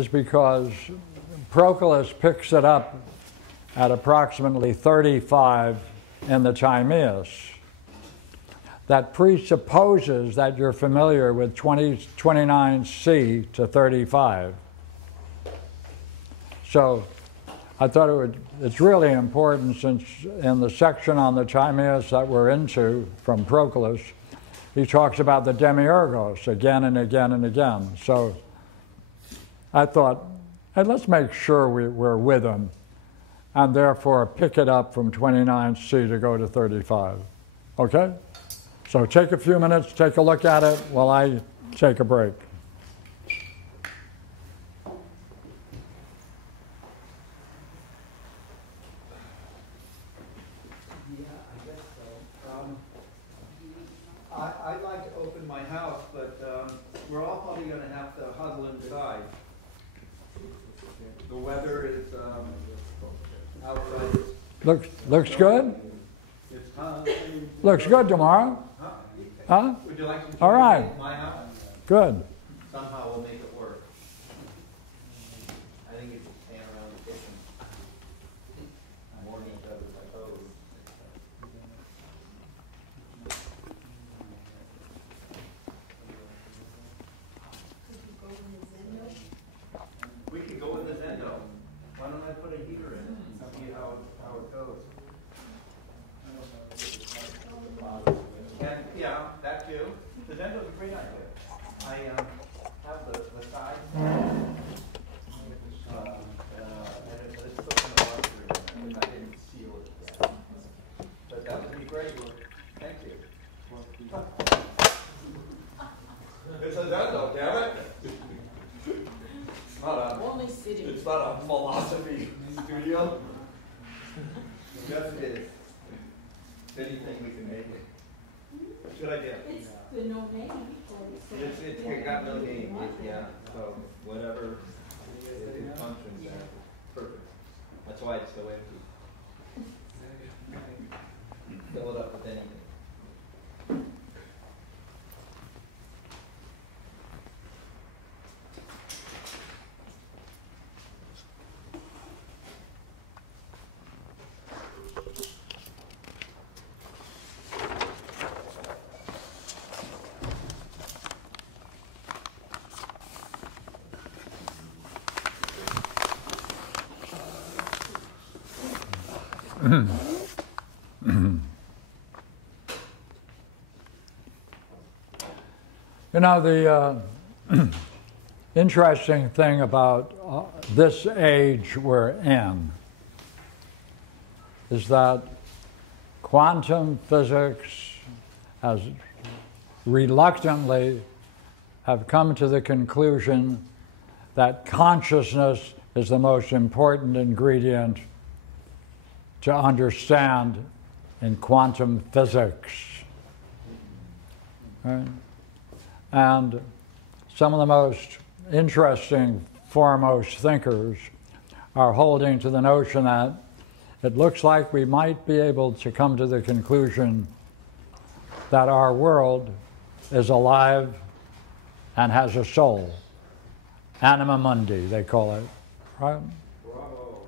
is because Proclus picks it up at approximately 35 in the Timaeus. That presupposes that you're familiar with 29c to 35. So I thought it's really important, since in the section on the Timaeus that we're into from Proclus, he talks about the demiurgos again and again and again. So I thought, hey, let's make sure we're with him, and therefore pick it up from 29c to go to 35. Okay? So take a few minutes, take a look at it while I take a break. Yeah, I guess so. I'd like to open my house, but we're all probably going to have to huddle inside. The weather is outside. Looks good? It's Looks good tomorrow. Huh? Would you like to All right. my house? Good. Somehow we'll make it work. I think it's just stand around the kitchen. Warning each other by code. We could go with the Zendo. Why don't I put a heater in and see how it goes? And yeah, that too. The Zendo's a great idea. I have the sides, and it's still kind of water, because I didn't seal it yet. But that would be great. Thank you. It's a Zendo, damn it. It's not a philosophy studio. Yes, it is. Anything we can make it. Good idea. It's the no name place. It's got no name. Yeah. So whatever it functions as. Perfect. That's why it's so empty. Fill it up with anything. You know, the interesting thing about this age we're in is that quantum physics has reluctantly have come to the conclusion that consciousness is the most important ingredient to understand in quantum physics. Right? And some of the most interesting, foremost thinkers are holding to the notion that it looks like we might be able to come to the conclusion that our world is alive and has a soul. Anima mundi, they call it. Right? Bravo.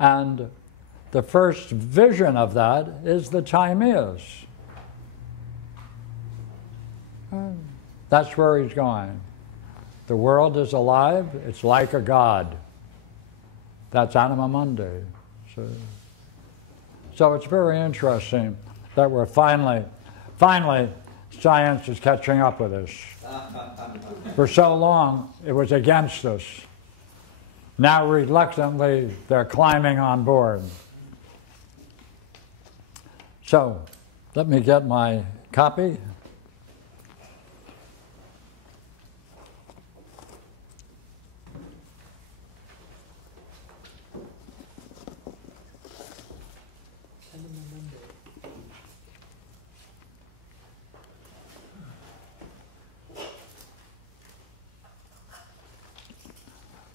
And the first vision of that is the Timaeus. That's where he's going. The world is alive, it's like a god. That's anima mundi. So it's very interesting that we're finally, science is catching up with us. For so long, it was against us. Now, reluctantly, they're climbing on board. So, let me get my copy.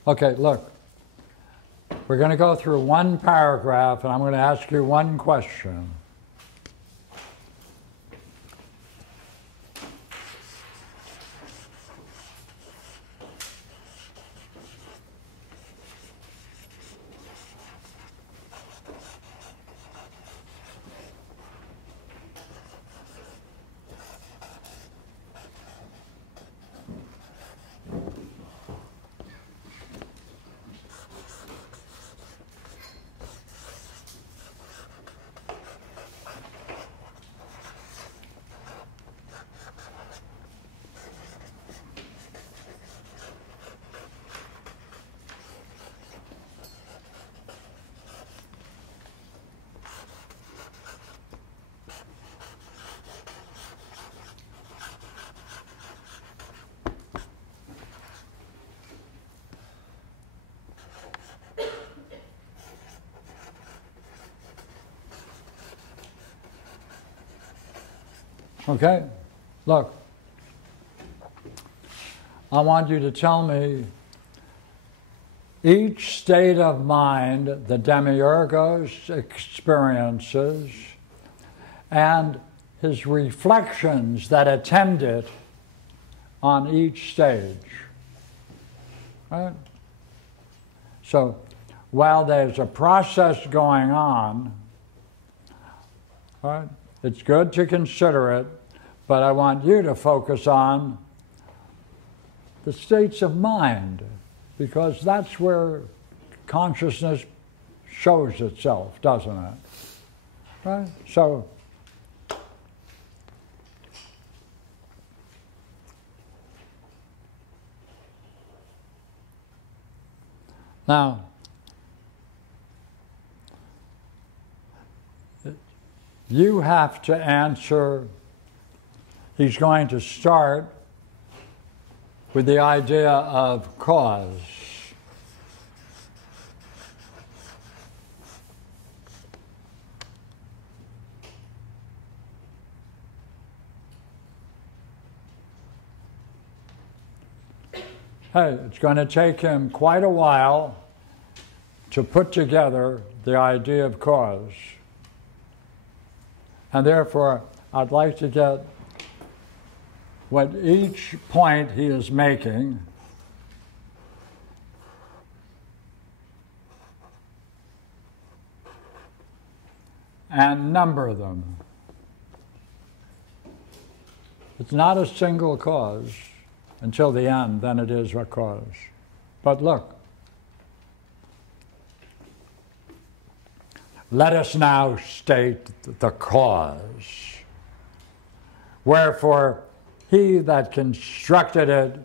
Okay, look. We're going to go through one paragraph, and I'm going to ask you one question. Okay? Look. I want you to tell me each state of mind the Demiurgos experiences and his reflections that attend it on each stage. Right? So, while there's a process going on, right, it's good to consider it, but I want you to focus on the states of mind, because that's where consciousness shows itself, doesn't it? Right? So, now, you have to answer, he's going to start with the idea of cause. Hey, it's going to take him quite a while to put together the idea of cause. And therefore, I'd like to get what each point he is making and number them. It's not a single cause until the end, then it is a cause. But look, let us now state the cause. Wherefore, he that constructed it,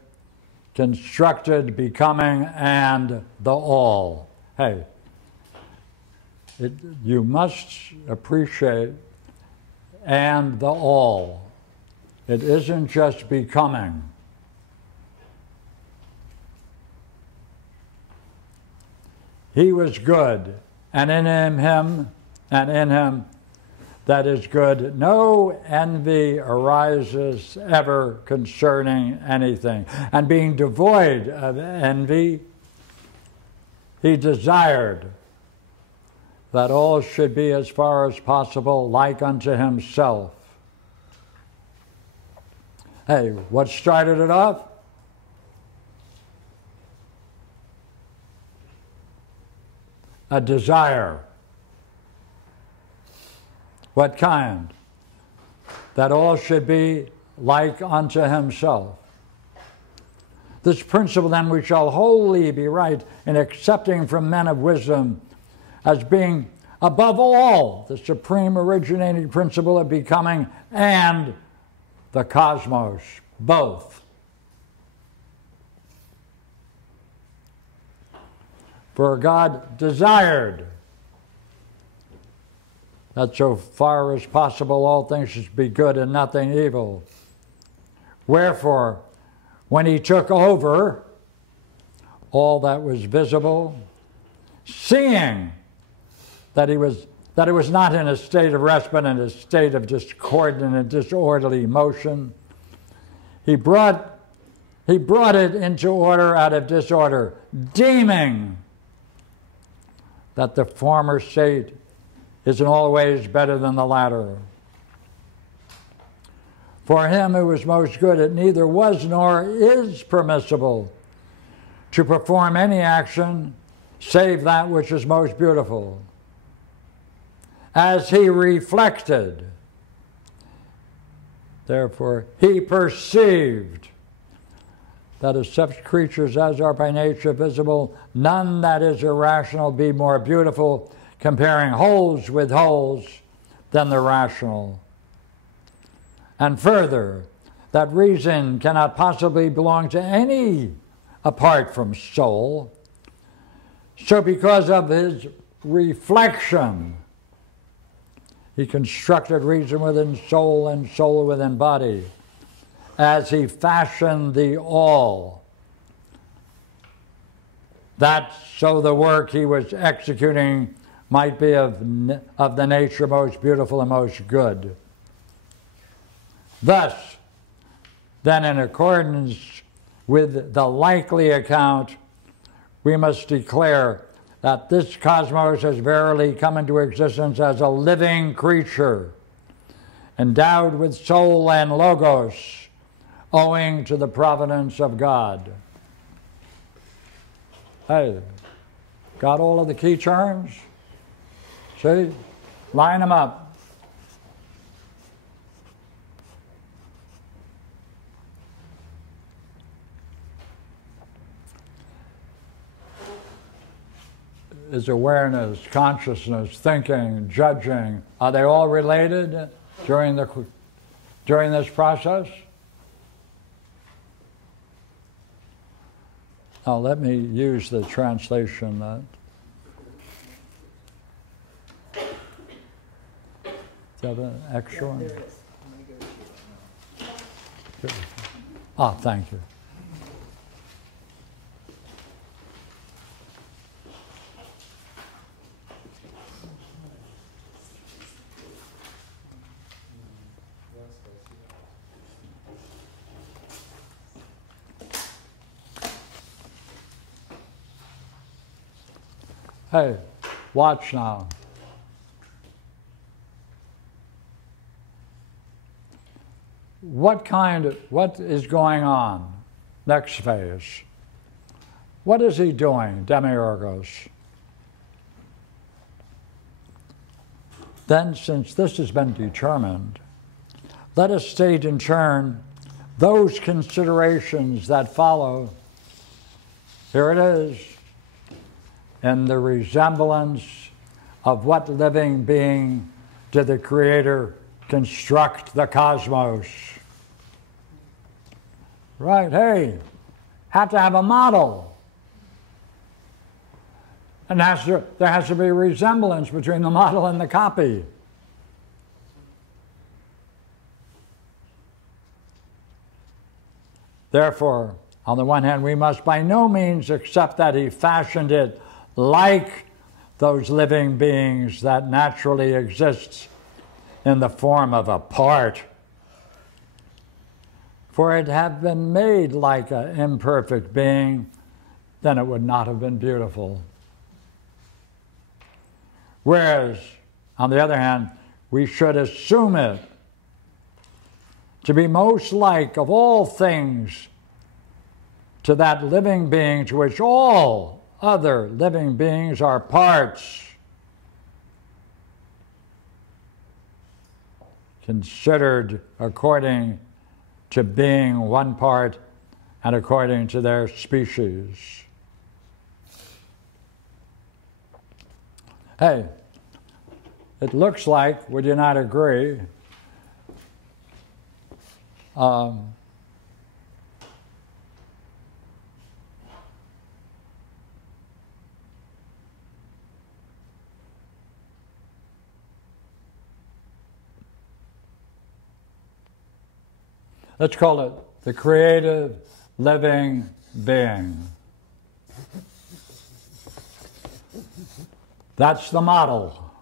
constructed becoming and the all. Hey, you must appreciate and the all. It isn't just becoming. He was good, and in him, that is good, no envy arises ever concerning anything. And being devoid of envy, he desired that all should be as far as possible like unto himself. Hey, what started it off? A desire. What kind? That all should be like unto himself. This principle then we shall wholly be right in accepting from men of wisdom as being above all the supreme originating principle of becoming and the cosmos, both. For God desired that so far as possible all things should be good and nothing evil. Wherefore, when he took over all that was visible, seeing that it was not in a state of rest, but in a state of discordant and disorderly motion, he brought it into order out of disorder, deeming that the former state is in all ways better than the latter. For him who was most good, it neither was nor is permissible to perform any action save that which is most beautiful. As he reflected, therefore, he perceived that of such creatures as are by nature visible, none that is irrational be more beautiful, comparing wholes with wholes, than the rational. And further, that reason cannot possibly belong to any apart from soul. So because of his reflection, he constructed reason within soul and soul within body, as he fashioned the all, that so the work he was executing might be of the nature most beautiful and most good. Thus, then in accordance with the likely account, we must declare that this cosmos has verily come into existence as a living creature, endowed with soul and logos, owing to the providence of God. Hey, got all of the key terms? See? Line them up. Is awareness, consciousness, thinking, judging, are they all related during this process? Now let me use the translation that. Do you have an extra one? There it is. Ah, thank you. Hey, watch now. What is going on? Next phase. What is he doing, Demiurgos? Then, since this has been determined, let us state in turn those considerations that follow. Here it is. In the resemblance of what living being did the Creator construct the cosmos? Right, hey, have to have a model. And there has to be a resemblance between the model and the copy. Therefore, on the one hand, we must by no means accept that he fashioned it like those living beings that naturally exists in the form of a part. For it had been made like an imperfect being, then it would not have been beautiful. Whereas, on the other hand, we should assume it to be most like of all things to that living being to which all other living beings are parts, considered according to being one part and according to their species. Hey, it looks like, would you not agree, let's call it the creative living being. That's the model.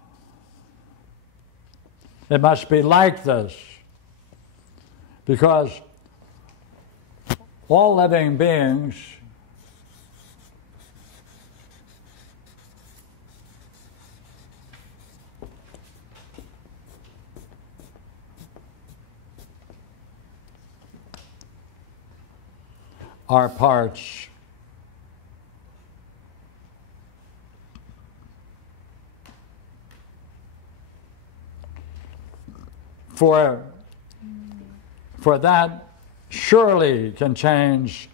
It must be like this, because all living beings are parts. For that surely contains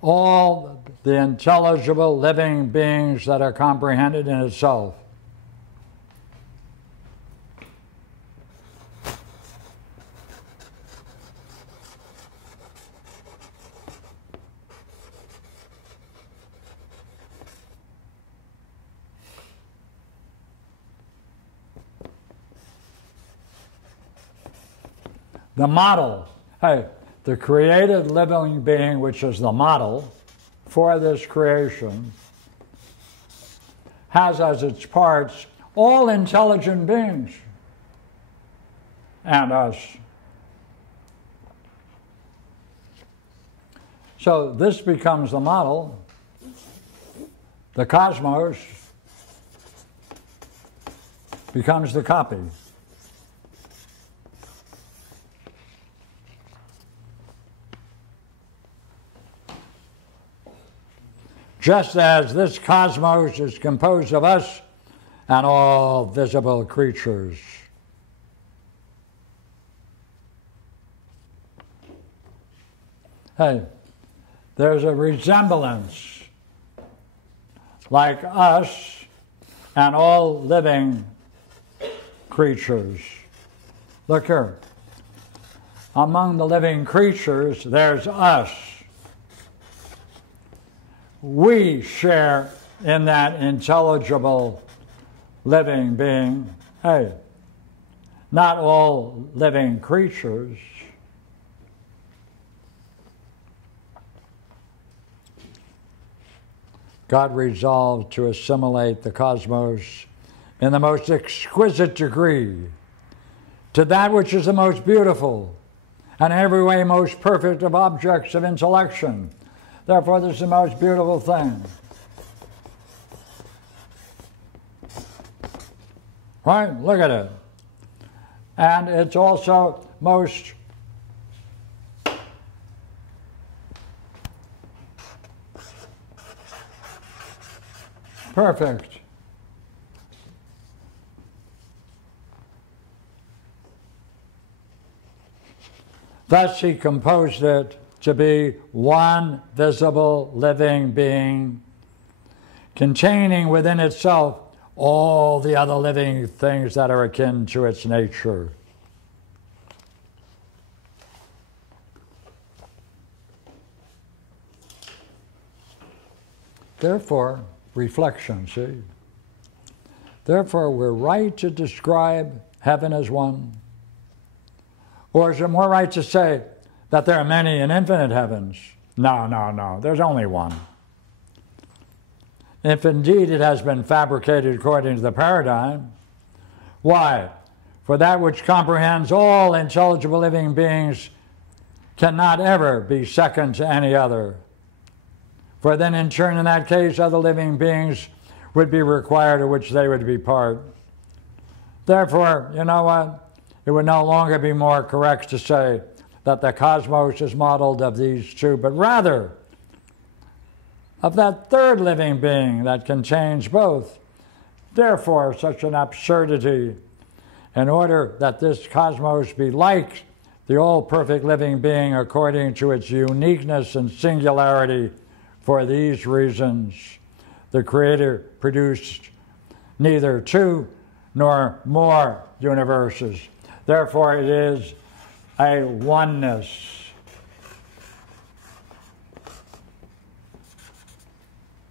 all the intelligible living beings that are comprehended in itself. The model, hey, the created living being, which is the model for this creation, has as its parts all intelligent beings and us. So this becomes the model. The cosmos becomes the copy. Just as this cosmos is composed of us and all visible creatures. Hey, there's a resemblance, like us and all living creatures. Look here. Among the living creatures, there's us. We share in that intelligible living being. Hey, not all living creatures. God resolved to assimilate the cosmos in the most exquisite degree to that which is the most beautiful and in every way most perfect of objects of intellection. Therefore, this is the most beautiful thing. Right? Look at it. And it's also most perfect. Thus he composed it to be one visible living being, containing within itself all the other living things that are akin to its nature. Therefore, reflection, see? Therefore, we're right to describe heaven as one. Or is it more right to say that there are many and infinite heavens? No, no, no. There's only one. If indeed it has been fabricated according to the paradigm, why? For that which comprehends all intelligible living beings cannot ever be second to any other. For then in turn, in that case, other living beings would be required of which they would be part. Therefore, you know what? It would no longer be more correct to say that the cosmos is modeled of these two, but rather of that third living being that contains both. Therefore, such an absurdity, in order that this cosmos be like the all-perfect living being according to its uniqueness and singularity, for these reasons, the Creator produced neither two nor more universes. Therefore, it is a oneness.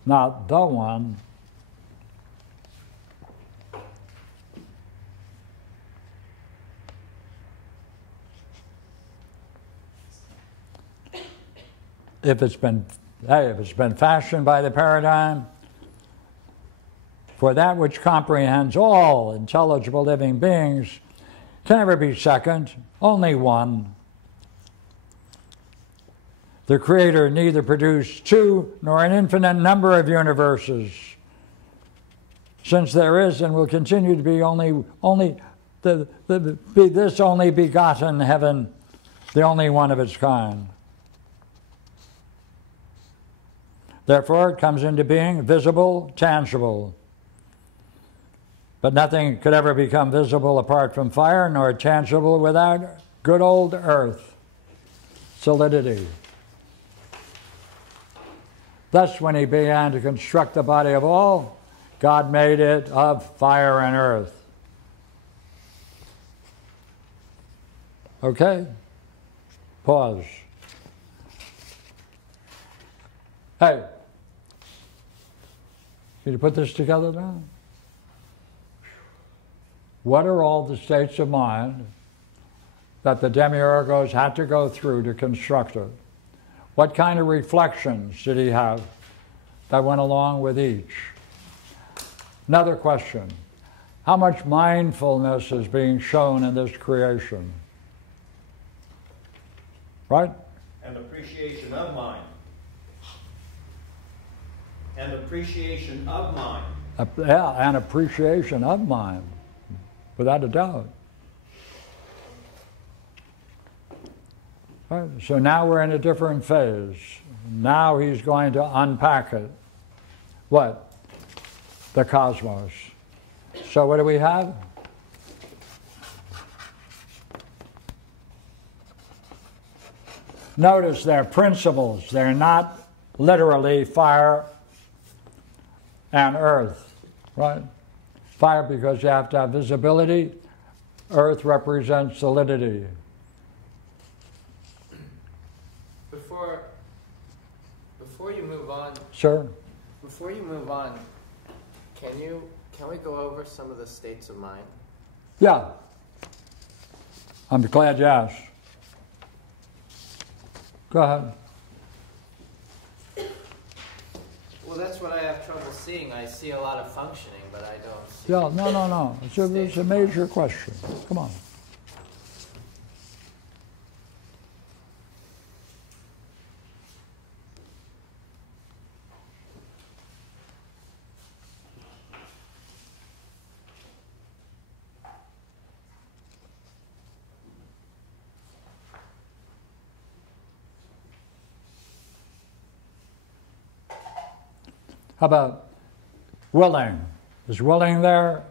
Not the one. If it's been fashioned by the paradigm, for that which comprehends all intelligible living beings can never be second, only one. The Creator neither produced two nor an infinite number of universes, since there is and will continue to be only this only begotten heaven, the only one of its kind. Therefore, it comes into being visible, tangible. But nothing could ever become visible apart from fire, nor tangible without good old earth, solidity. Thus, when he began to construct the body of all, God made it of fire and earth. Okay? Pause. Hey, can you put this together now? What are all the states of mind that the demiurgos had to go through to construct it? What kind of reflections did he have that went along with each? Another question. How much mindfulness is being shown in this creation? Right? And appreciation of mind. And appreciation of mind. Yeah, and appreciation of mind, without a doubt. Right, so now we're in a different phase. Now he's going to unpack it. What? The cosmos. So what do we have? Notice they're principles. They're not literally fire and earth, right? Fire because you have to have visibility. Earth represents solidity. Before you move on, Sir? before you move on, can we go over some of the states of mind? Yeah. I'm glad you asked. Go ahead. Well, that's what I have trouble seeing. I see a lot of functioning, but I don't see. Yeah, no. It's a major question. Come on. How about willing? Is willing there,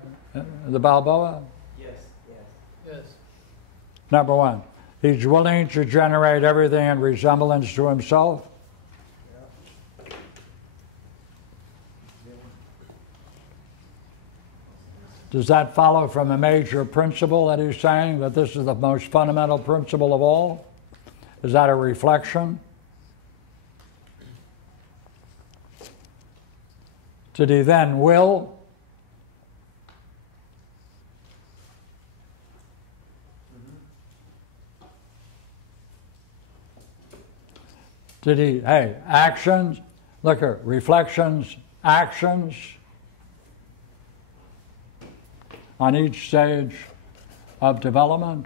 the Balboa? Yes. Yes. Number one, he's willing to generate everything in resemblance to himself. Does that follow from a major principle that he's saying, that this is the most fundamental principle of all? Is that a reflection? Did he then will? Did he, actions, look at reflections, actions on each stage of development?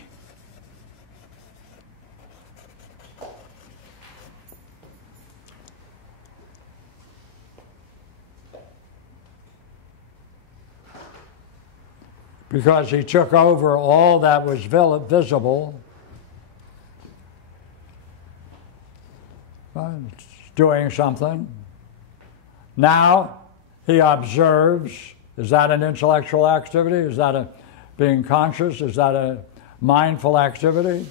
Because he took over all that was visible, doing something. Now he observes. Is that an intellectual activity? Is that a being conscious? Is that a mindful activity?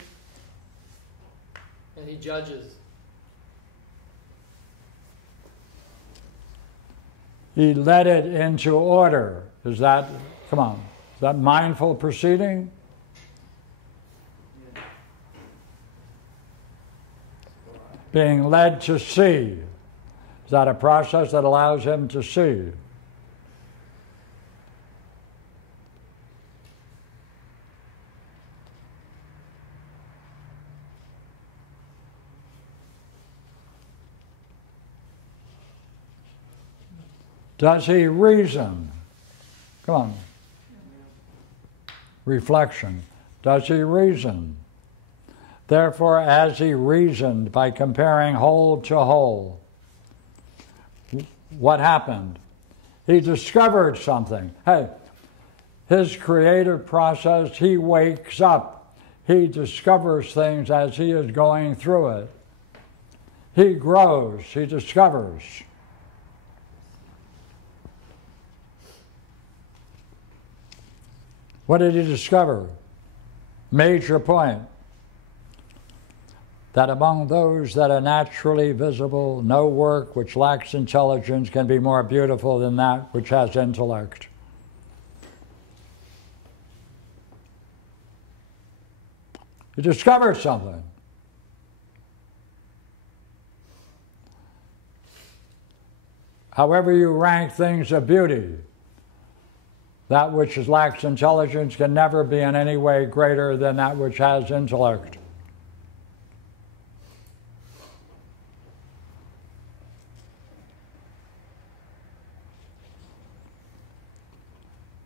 And he judges. He led it into order. Is that, come on, is that mindful proceeding? Being led to see. Is that a process that allows him to see? Does he reason? Come on. Reflection. Does he reason? Therefore, as he reasoned by comparing whole to whole, what happened? He discovered something. Hey, his creative process, he wakes up. He discovers things as he is going through it. He grows, he discovers. What did he discover? Major point. That among those that are naturally visible, no work which lacks intelligence can be more beautiful than that which has intellect. He discovered something. However you rank things of beauty, that which lacks intelligence can never be in any way greater than that which has intellect.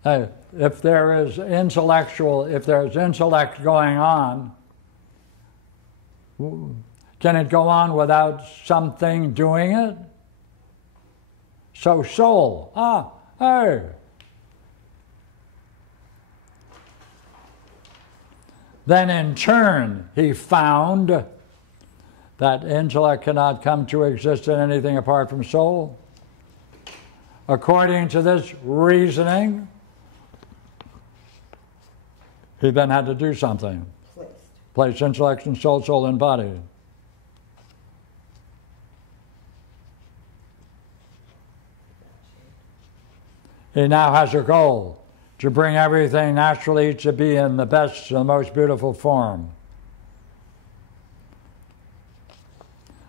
Hey, if there's intellect going on, can it go on without something doing it? So soul, hey. Then in turn, he found that intellect cannot come to exist in anything apart from soul. According to this reasoning, he then had to do something. Place intellect and soul, soul and body. He now has a goal, to bring everything naturally to be in the best and the most beautiful form.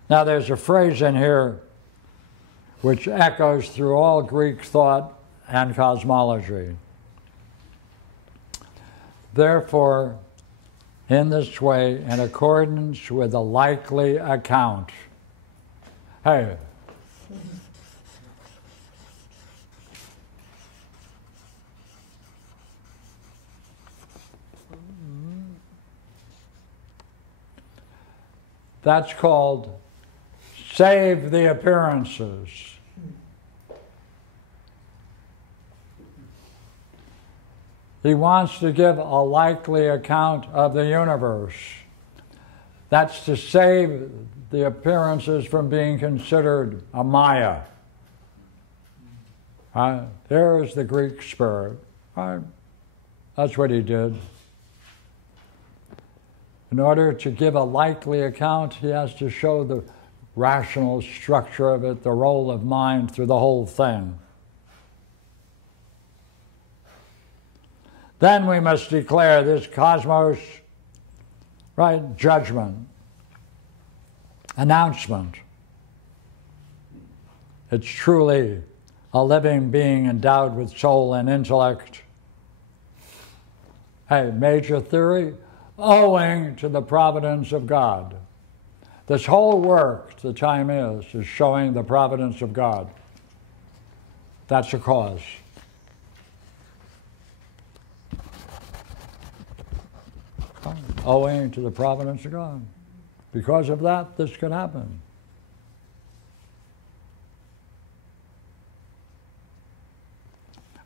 Now there's a phrase in here which echoes through all Greek thought and cosmology. Therefore, in this way, in accordance with a likely account. Hey. That's called save the appearances. He wants to give a likely account of the universe. That's to save the appearances from being considered a Maya. There is the Greek spirit. That's what he did. In order to give a likely account, he has to show the rational structure of it, the role of mind through the whole thing. Then we must declare this cosmos, right, judgment, announcement. It's truly a living being endowed with soul and intellect. Hey, major theory, owing to the providence of God. This whole work, the Timaeus, is showing the providence of God. That's the cause. Owing to the providence of God. Because of that, this can happen.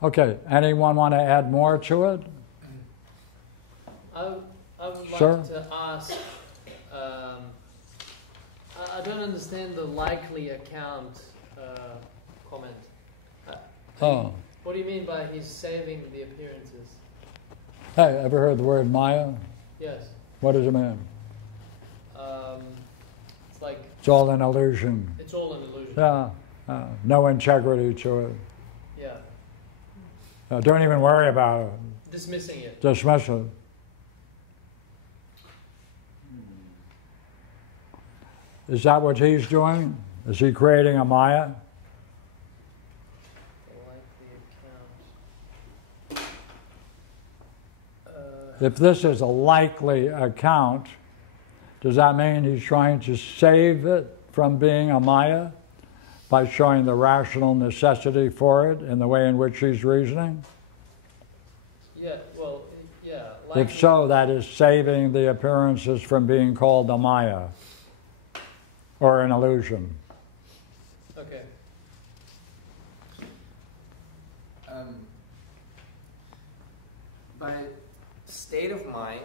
Okay, anyone want to add more to it? I would like Sure. to ask, I don't understand the likely account comment. What do you mean by he's saving the appearances? Hey, ever heard the word Maya? Yes. What does it mean? It's like... It's all an illusion. It's all an illusion. Yeah, no integrity to it. Yeah. Don't even worry about it. Dismissing it. Dismiss it. Is that what he's doing? Is he creating a Maya? If this is a likely account, does that mean he's trying to save it from being a Maya by showing the rational necessity for it in the way in which he's reasoning? Yeah, well, yeah. If so, that is saving the appearances from being called a Maya or an illusion. Okay. By state of mind,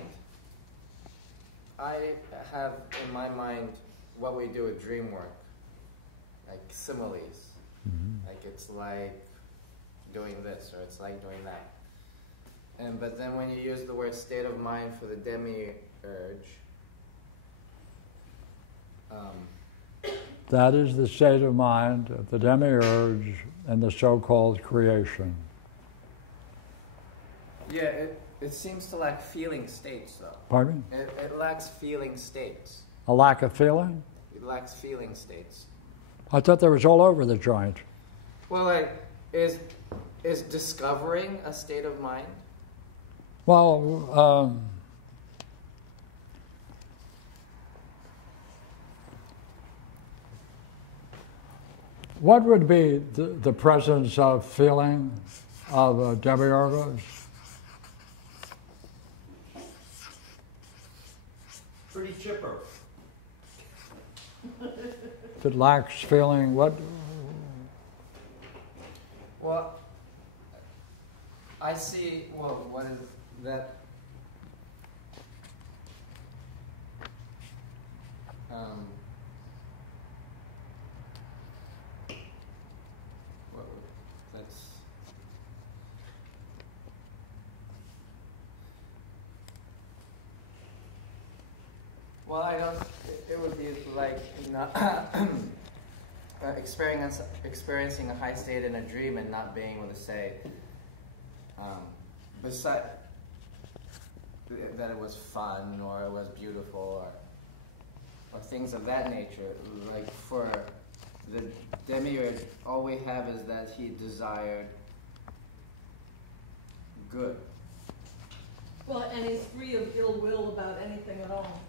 I have in my mind what we do with dream work, like similes. Mm-hmm. Like it's like doing this or it's like doing that. But then when you use the word state of mind for the demiurge, that is the state of mind of the demiurge and the so-called creation. yeah, it seems to lack feeling states though. Pardon me? It lacks feeling states. A lack of feeling? It lacks feeling states. I thought that was all over the joint. Well, like, is discovering a state of mind? Well, what would be the presence of feeling of a demiurge? Pretty chipper. If it lacks feeling, what? Well, I see, well, what is that? What, that's, well, I don't, it would be like, experiencing a high state in a dream and not being able to say, beside that it was fun or it was beautiful or things of that nature. Like for the demiurge, all we have is that he desired good. Well, and he's free of ill will about anything at all.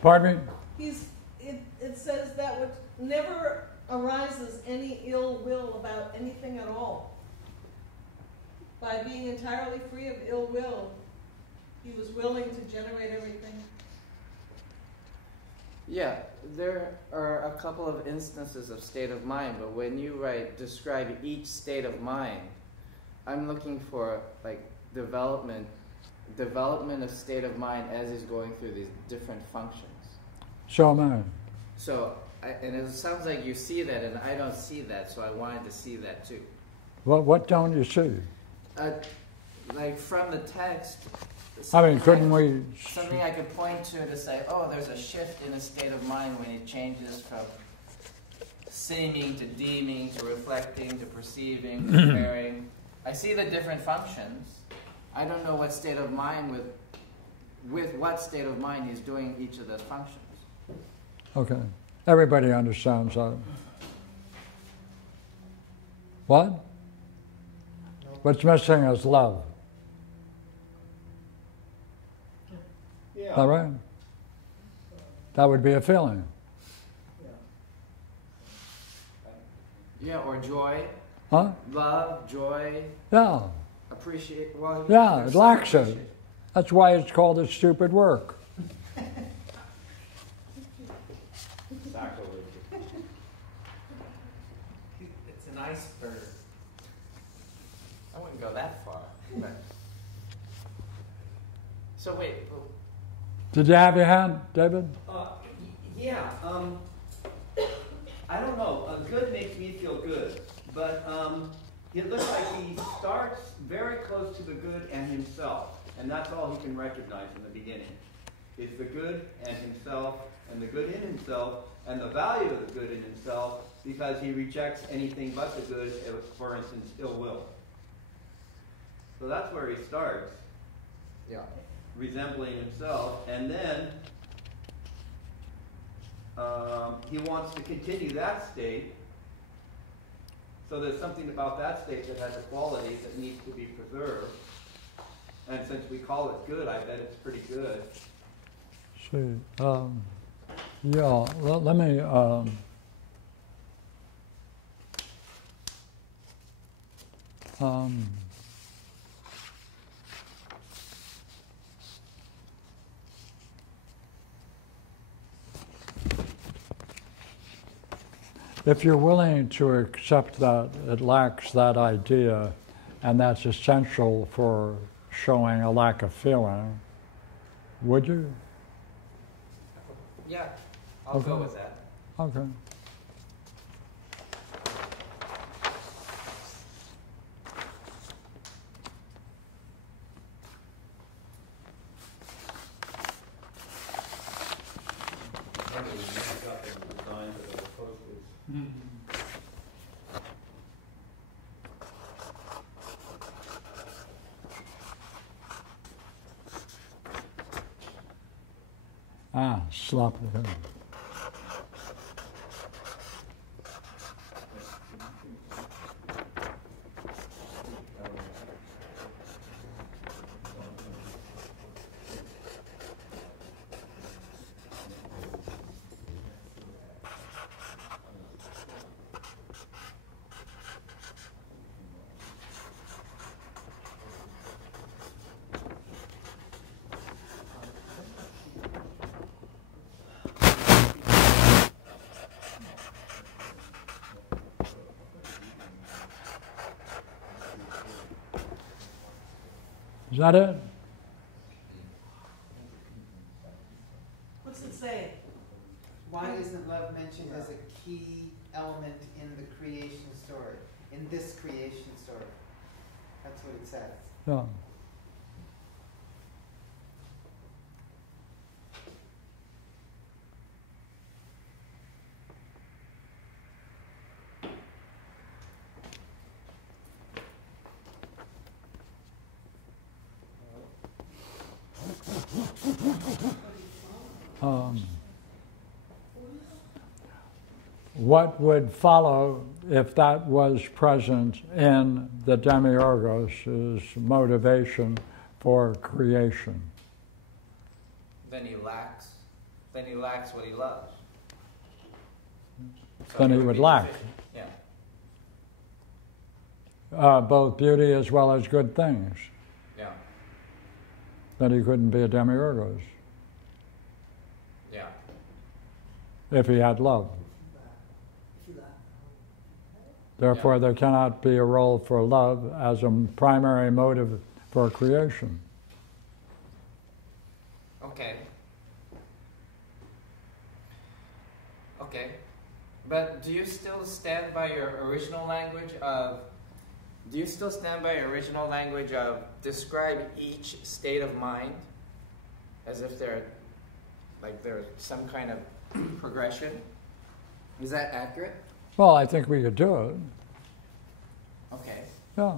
Pardon me? It says that which never arises any ill will about anything at all. By being entirely free of ill will, he was willing to generate everything. Yeah, there are a couple of instances of state of mind, but when you describe each state of mind, I'm looking for like development of state of mind as he's going through these different functions. So am I. So, and it sounds like you see that, and I don't see that, so I wanted to see that too. What don't you see? Like from the text. I mean, couldn't we? Something I could point to say, oh, there's a shift in a state of mind when it changes from seeming to deeming to reflecting to perceiving to preparing. I see the different functions. I don't know what state of mind with what state of mind he's doing each of those functions. Okay. Everybody understands that. What? What's missing is love. Yeah. Is that right? That would be a feeling. Yeah, or joy. Huh? Love, joy, Yeah. appreciate. Well, Yeah, it lacks it. That's why it's called a stupid work. Sacrilege. It's an iceberg. I wouldn't go that far. But. So wait. Did you have your hand, David? Yeah. I don't know. Good makes me feel good, but it looks like he starts very close to the good and himself, and that's all he can recognize in the beginning. Is the good and himself, and the good in himself, and the value of the good in himself, because he rejects anything but the good, for instance, ill will. So that's where he starts. Yeah. Resembling himself, and then he wants to continue that state. So there's something about that state that has a quality that needs to be preserved. And since we call it good, I bet it's pretty good. See, yeah, let me, if you're willing to accept that it lacks that idea, and that's essential for showing a lack of feeling, would you? Yeah, I'll go with that. Okay. Slap it in. Is that it? What's it say? Why isn't love mentioned as a key element in the creation story, in this creation story? That's what it says. Yeah. What would follow if that was present in the Demiurgos' motivation for creation? Then he lacks what he loves. So Then he would lack deficient. Yeah. both beauty as well as good things. Yeah. Then he couldn't be a Demiurgos Yeah. if he had love. Therefore, there cannot be a role for love as a primary motive for creation. Okay. Okay. But do you still stand by your original language of describe each state of mind as if there's some kind of progression? Is that accurate? Well, I think we could do it. Okay. Yeah.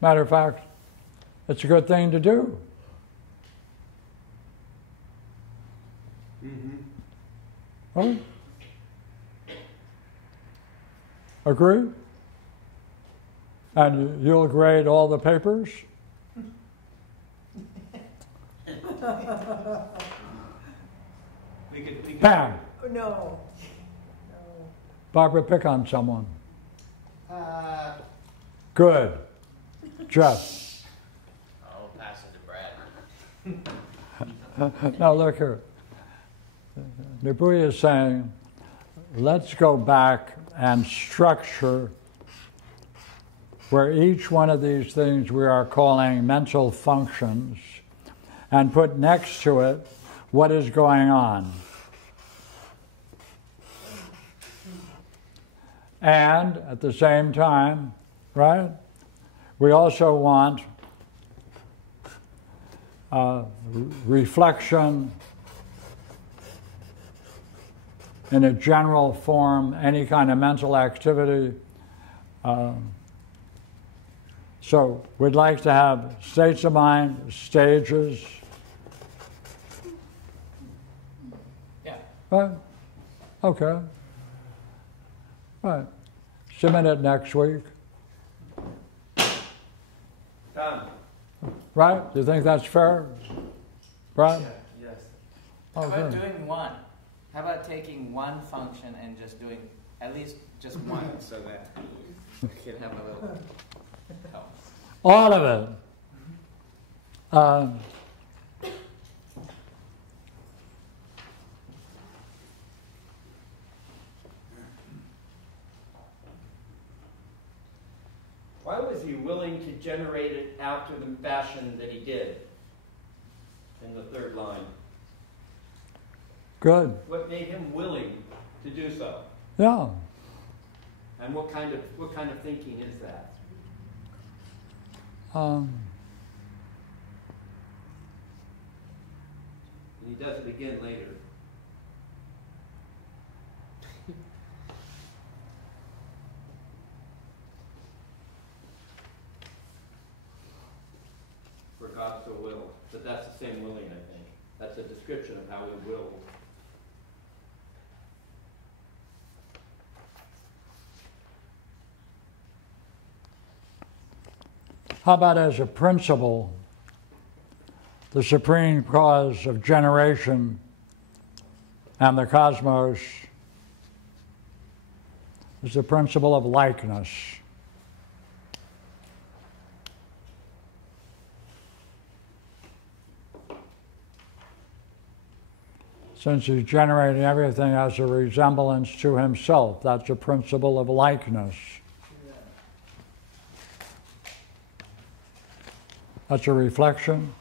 Matter of fact, it's a good thing to do. Oh? Agree? And you'll grade all the papers? We could Pam, No. Barbara, pick on someone. Good. Jeff. I'll pass it to Brad. Now look here. Nibuya is saying, let's go back and structure where each one of these things we are calling mental functions and put next to it what is going on. And at the same time, right, we also want reflection in a general form, any kind of mental activity. So we'd like to have states of mind, stages. Yeah. Right? Okay. Right. Submit it next week. Done. Right? Do you think that's fair? Right? Yes. How about Okay. doing one? How about taking one function and just doing at least just one so that we can have a little help? All of it. Why was he willing to generate it after the fashion that he did in the third line? Good. What made him willing to do so? Yeah. And what kind of thinking is that? Um, And he does it again later. For God so willed. But that's the same willing, I think. That's a description of how he willed. how about as a principle, the supreme cause of generation and the cosmos is the principle of likeness. Since he's generating everything as a resemblance to himself, that's a principle of likeness. That's a reflection.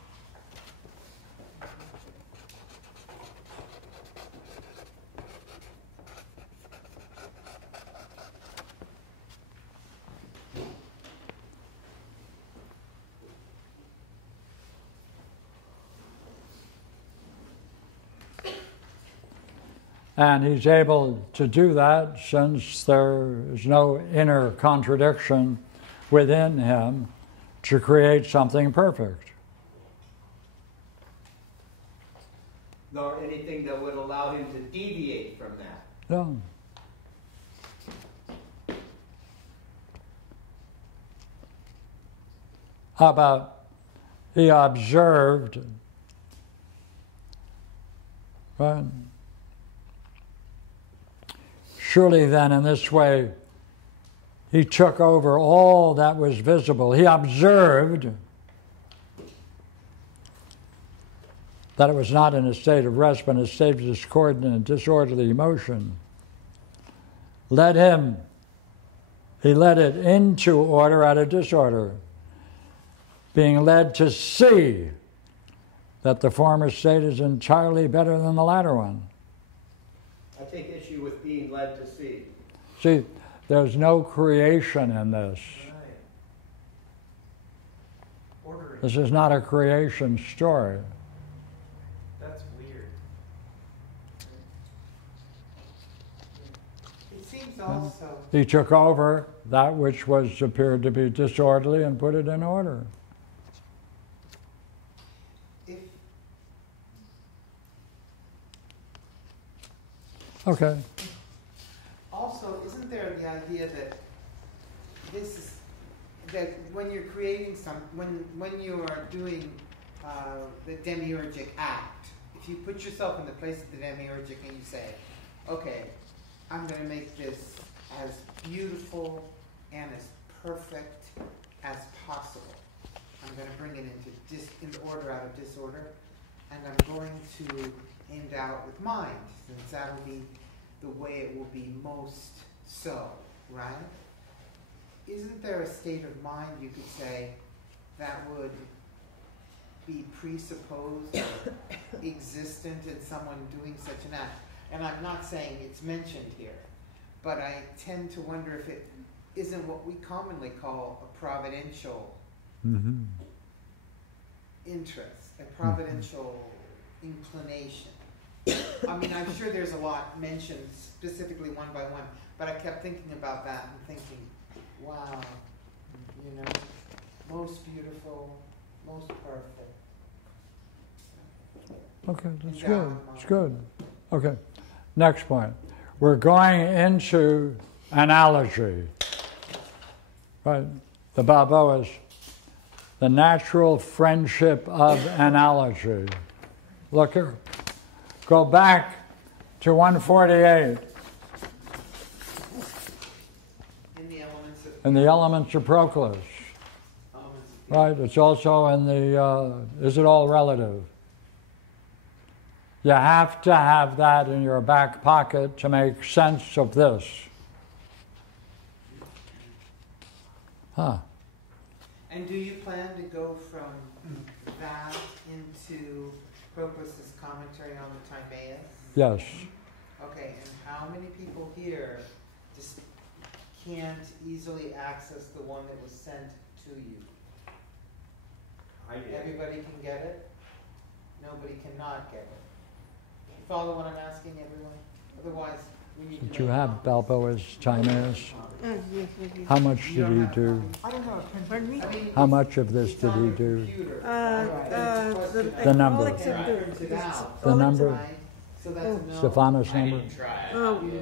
And he's able to do that since there is no inner contradiction within him to create something perfect. Nor anything that would allow him to deviate from that. No. How about he observed, right? Surely then in this way he took over all that was visible. He observed that it was not in a state of rest, but in a state of discordant and disorderly emotion. He led it into order out of disorder, being led to see that the former state is entirely better than the latter one. I take issue with being led to see. See, there's no creation in this. Ordering. This is not a creation story. That's weird. It seems also. He took over that which appeared to be disorderly and put it in order. If Okay. also, isn't there the idea that that when you're creating when you are doing the demiurgic act, if you put yourself in the place of the demiurgic and you say, okay, I'm going to make this as beautiful and as perfect as possible. I'm going to bring it into order out of disorder, and I'm going to endow it with mind, since that will be the way it will be most so, right? Isn't there a state of mind, you could say, that would be presupposed or existent in someone doing such an act? And I'm not saying it's mentioned here, but I tend to wonder if it isn't what we commonly call a providential interest, a providential inclination. I mean, I'm sure there's a lot mentioned specifically one by one, but I kept thinking about that and thinking, wow, you know, most beautiful, most perfect. Okay, that's good. It's good. Okay, next point. We're going into analogy. Right? The Balboas, the natural friendship of analogy. Look here. Go back to 148. In the elements of Proclus. Right? It's also in the, is it all relative? You have to have that in your back pocket to make sense of this. Huh. And do you plan to go from that into Proclus's commentary on the Timaeus? Yes. Okay, and how many people here just can't easily access the one that was sent to you? I did. Everybody can get it? Nobody cannot get it. You follow what I'm asking, everyone? Otherwise, we need Did to you make have copies. Balboa's Timaeus? Yes, yes, yes. How much You did don't he have do? copies? I don't have a printer. Pardon me? I mean, How it's- much of this it's did on he your do? computer. The number. All except The number? Right, so that's a no. Stephanos I number? didn't try it.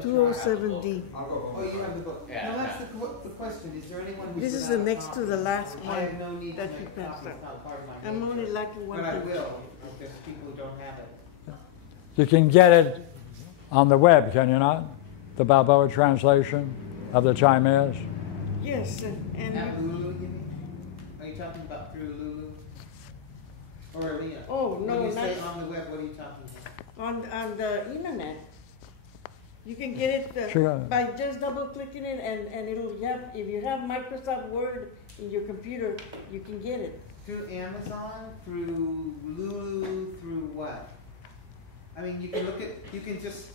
207D. Oh, you have the book. Yeah, No, that's the question. Is there anyone who's This is without the a next copy? to the last I have one no need to that make you a passed copy. out. It's not part of my I'm nature. only liking one But I thing. will, if there's people who don't have it. You can get it on the web, can you not? The Balboa translation of the Timaeus? Yes, At and, Lulu, you mean? Are you talking about through Lulu? Or Leah? oh, When no, you say not on the web, what are you talking about? on the internet. You can get it Sure. by just double clicking it, and it'll if you have Microsoft Word in your computer, you can get it. Through Amazon, through Lulu, through what? I mean, you can just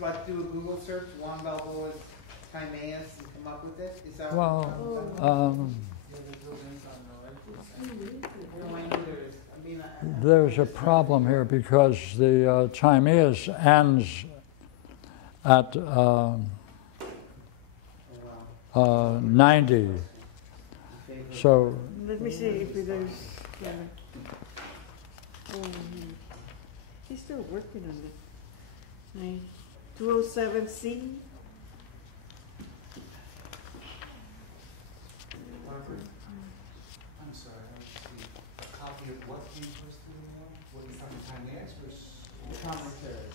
like do a Google search, Juan Balboa's Timaeus, and come up with it. Is that Well, there's a problem here because the Timaeus ends at 90. So Let me see if there's. He's still working on it. 207C. I'm sorry, I don't see a copy of what you posted in there? What is on the Timaeus versus commentary?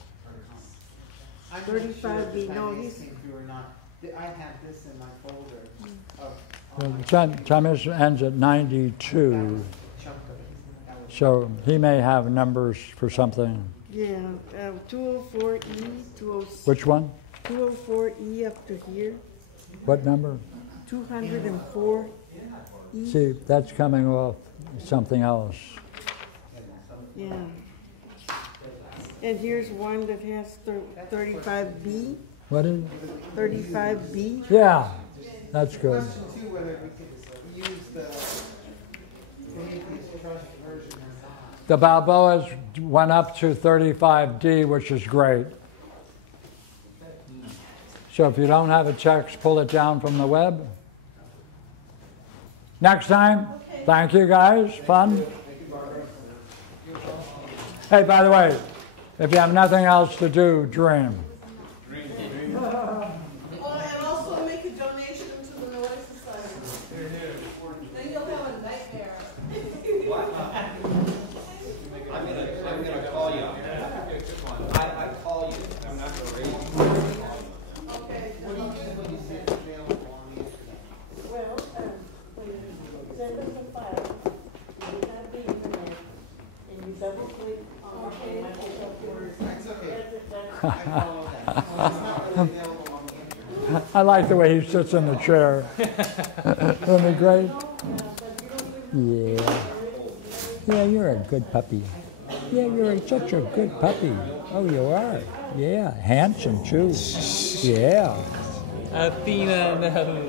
I'm not 35B, sure if the no, Timaeus he's- came through or not. I have this in my folder of Timaeus ends at 92. chunk of it. That was- So he may have numbers for something. Yeah, 204E, 206. Which one? 204E up to here. What number? 204E. See, that's coming off something else. Yeah. And here's one that has 35B. What is it? 35B. Yeah, that's good. Question too, whether we could use the Prometheus Trust version or not. The Balboas went up to 35D, which is great. So if you don't have a text, pull it down from the web. Next time, thank you guys, fun. Hey, by the way, if you have nothing else to do, dream. And also make a donation to the Noetic Society. Then you'll have a nightmare. I'm gonna call you. I call you. I'm not gonna ring you. Okay. What do you do when you say it's available on the internet? Well, when you send us a file, you have the internet, and you double click on Microsoft Word. It's okay. That's I follow that. Well, it's not really available on the internet. I like the way he sits in the chair. Isn't it great? Yeah. Yeah, you're a good puppy. Yeah, you're such a good puppy. Oh, you are. Yeah, handsome too. Yeah. Athena, no.